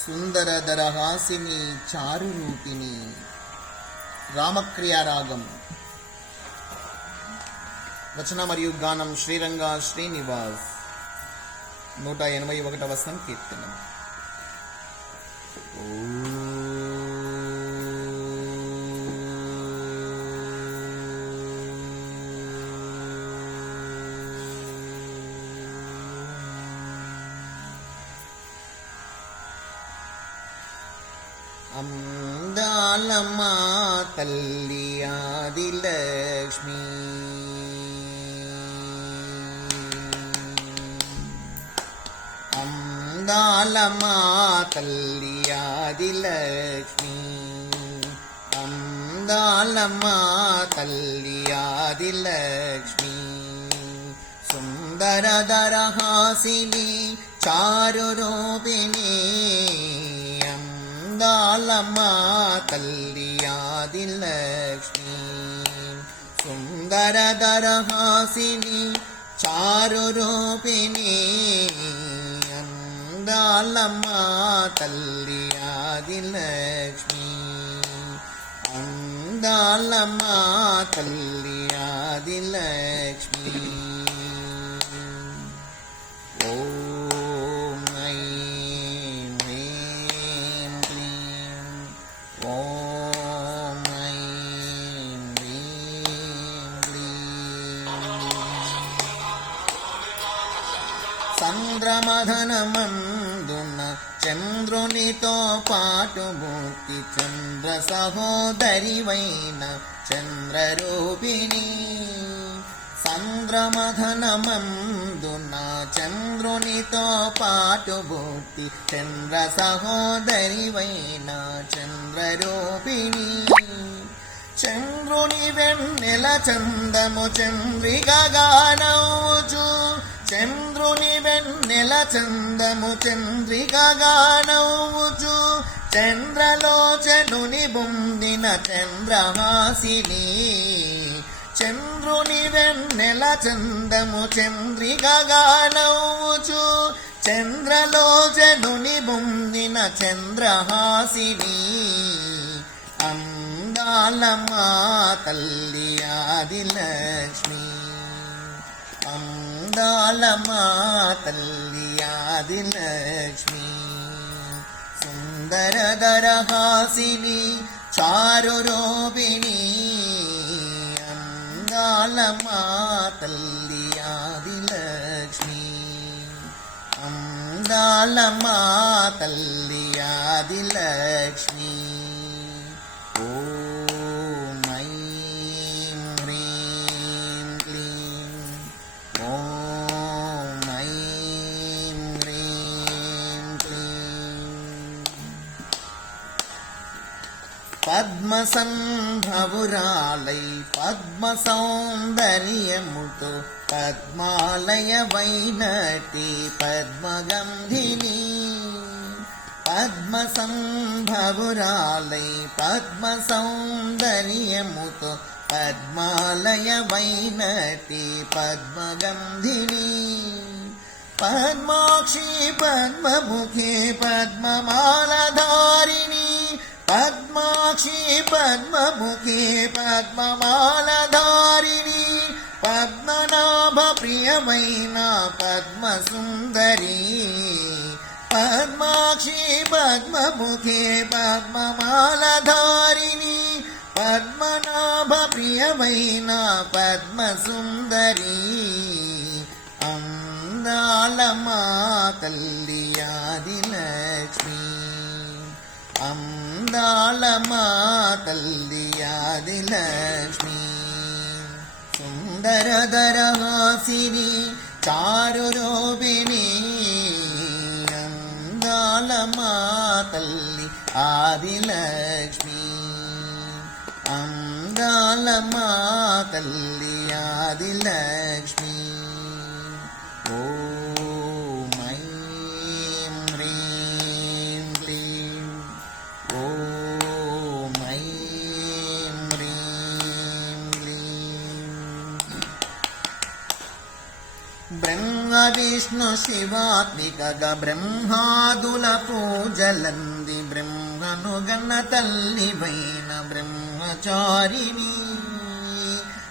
సుందరదరహాసిని చారు రూపిణి రామక్రియారాగం రచన మరియు గానం శ్రీరంగ శ్రీనివాస్ నూట ఎనభై ఒకటవ సంకీర్తనం అందాలమ్మ मा तल्लिलक्ष्मी अल्लियादिलक्ष्मी अल्लियादिलक्ष्मी सुन्दर சுந்தரதரஹாசினி चारोपिणी കാളമാ കല്യാതിലക്ഷ്മി സുന്ദരധരഹാസിനി ചാരുരൂപിണി അന്താളമാ കല്യാതിലക്ഷ്മി അന്താളമാ കല്യ సంద్రమధనమందున చంద్రునితో పాటు మూర్తి చంద్ర సహోదరివైన చంద్రరూపిణి. సంద్రమధనమందున చంద్రునితో పాటు భూతి చంద్ర సహోదరివైన చంద్రరూపిణి. చంద్రుని వెన్నెల చందము చంద్రికగా నవ్వుచు చంద్రుని వెన్నెల చందము చంద్రికగా నవ్వుచు చంద్రలోచనుని బొందిన చంద్రహాసిని. చంద్రుని వెన్నెల చందము చంద్రికగా నవ్వుచు చంద్రలోచనుని బొందిన చంద్రహాసిని. అందాలమ్మ తల్లి ఆదిలక్ష్మి అందాలమ్మ తల్లి ఆదిలక్ష్మి సుందరదరహాసిని చారు రూపిణి అందాలమ్మ తల్లి ఆదిలక్ష్మి అందాలమ్మ తల్లి ఆదిలక్ష్మి ఓం పద్మసంభవురాలై పద్మ సౌందర్యముతో పద్మాలయ వైనటి పద్మగంధిని. పద్మ సంభవురాలై పద్మ సౌందర్యముతో పద్మాలయ వైనటి పద్మగంధిని. పద్మాక్షి పద్మముఖే పద్మమాలధారిణి పద్మాక్షి పద్మముఖి పద్మమాలధారిణి పద్మనాభ ప్రియమైన పద్మసుందరి. పద్మాక్షి పద్మముఖి పద్మమాలధారిణి పద్మనాభ ప్రియమైన పద్మసుందరి. అందాలమా తల్లి சுந்தாளமா തല്ലിയാതിലക്ഷ്മി സുന്ദരധരവാസിനി ചാരുരൂപിണി അന്താളമാ തല്ലി ആദിലക്ഷ്മി അന്താളമാ തല്ലിയാതിലക്ഷ്മി బ్రహ్మ విష్ణు శివాత్మికగ బ్రహ్మాదుల పూజలంది బ్రహ్మను గన్న తల్లివైన బ్రహ్మచారిణి.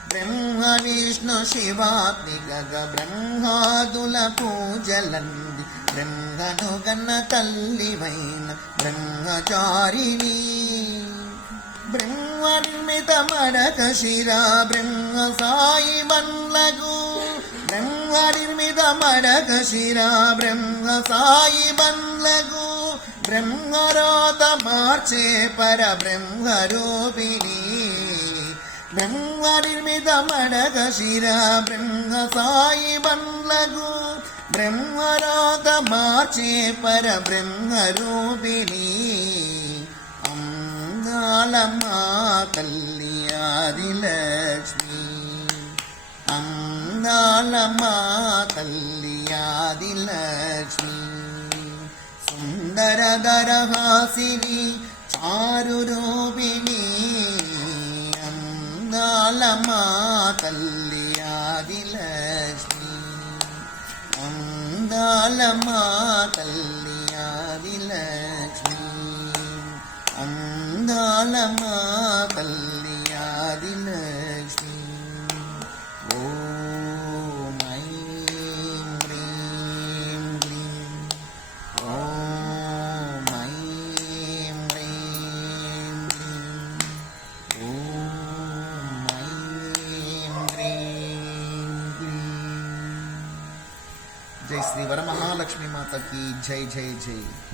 బ్రహ్మ విష్ణు శివాత్మికగ బ్రహ్మాదుల పూజలంది బ్రహ్మను గన్న తల్లివైన బ్రహ్మచారిణి. బ్రహ్మ నిర్మిత మడక శిరా బ్రహ్మ సాయి బన్లకు ब्रह्मनिर्मितमडकशिरा ब्रह्मसायि बन्धु ब्रह्मरातमार्चे परब्रह्मरूपिणी ब्रह्मनिर्मितमडकशिरा ब्रह्मसायि बन्धु ब्रह्मरातमार्चे परब्रह्मरूपिणी अङ्गालमा कल्यादिलक्ष्मी బ్రహ్మ నిర్మిత మడక శిరా బ్రహ్మ సాయి బన్లకు బ్రహ్మరాత మార్చే పర బ్రహ్మ రూపిణి అందాలమ్మా తల్లి ఆదిలక్ష్మి అందాలమ్మా తల్లి ఆదిలక్ష్మి సుందరధరహాసిని చారు రూపిణి అందాలమ్మా తల్లి ఆదిలక్ష్మి అందాలమ్మా తల్లి ఆదిలక్ష్మి అందాలమ్మా తల్లి श्री वरमहालक्ष्मी माता की जय जय जय।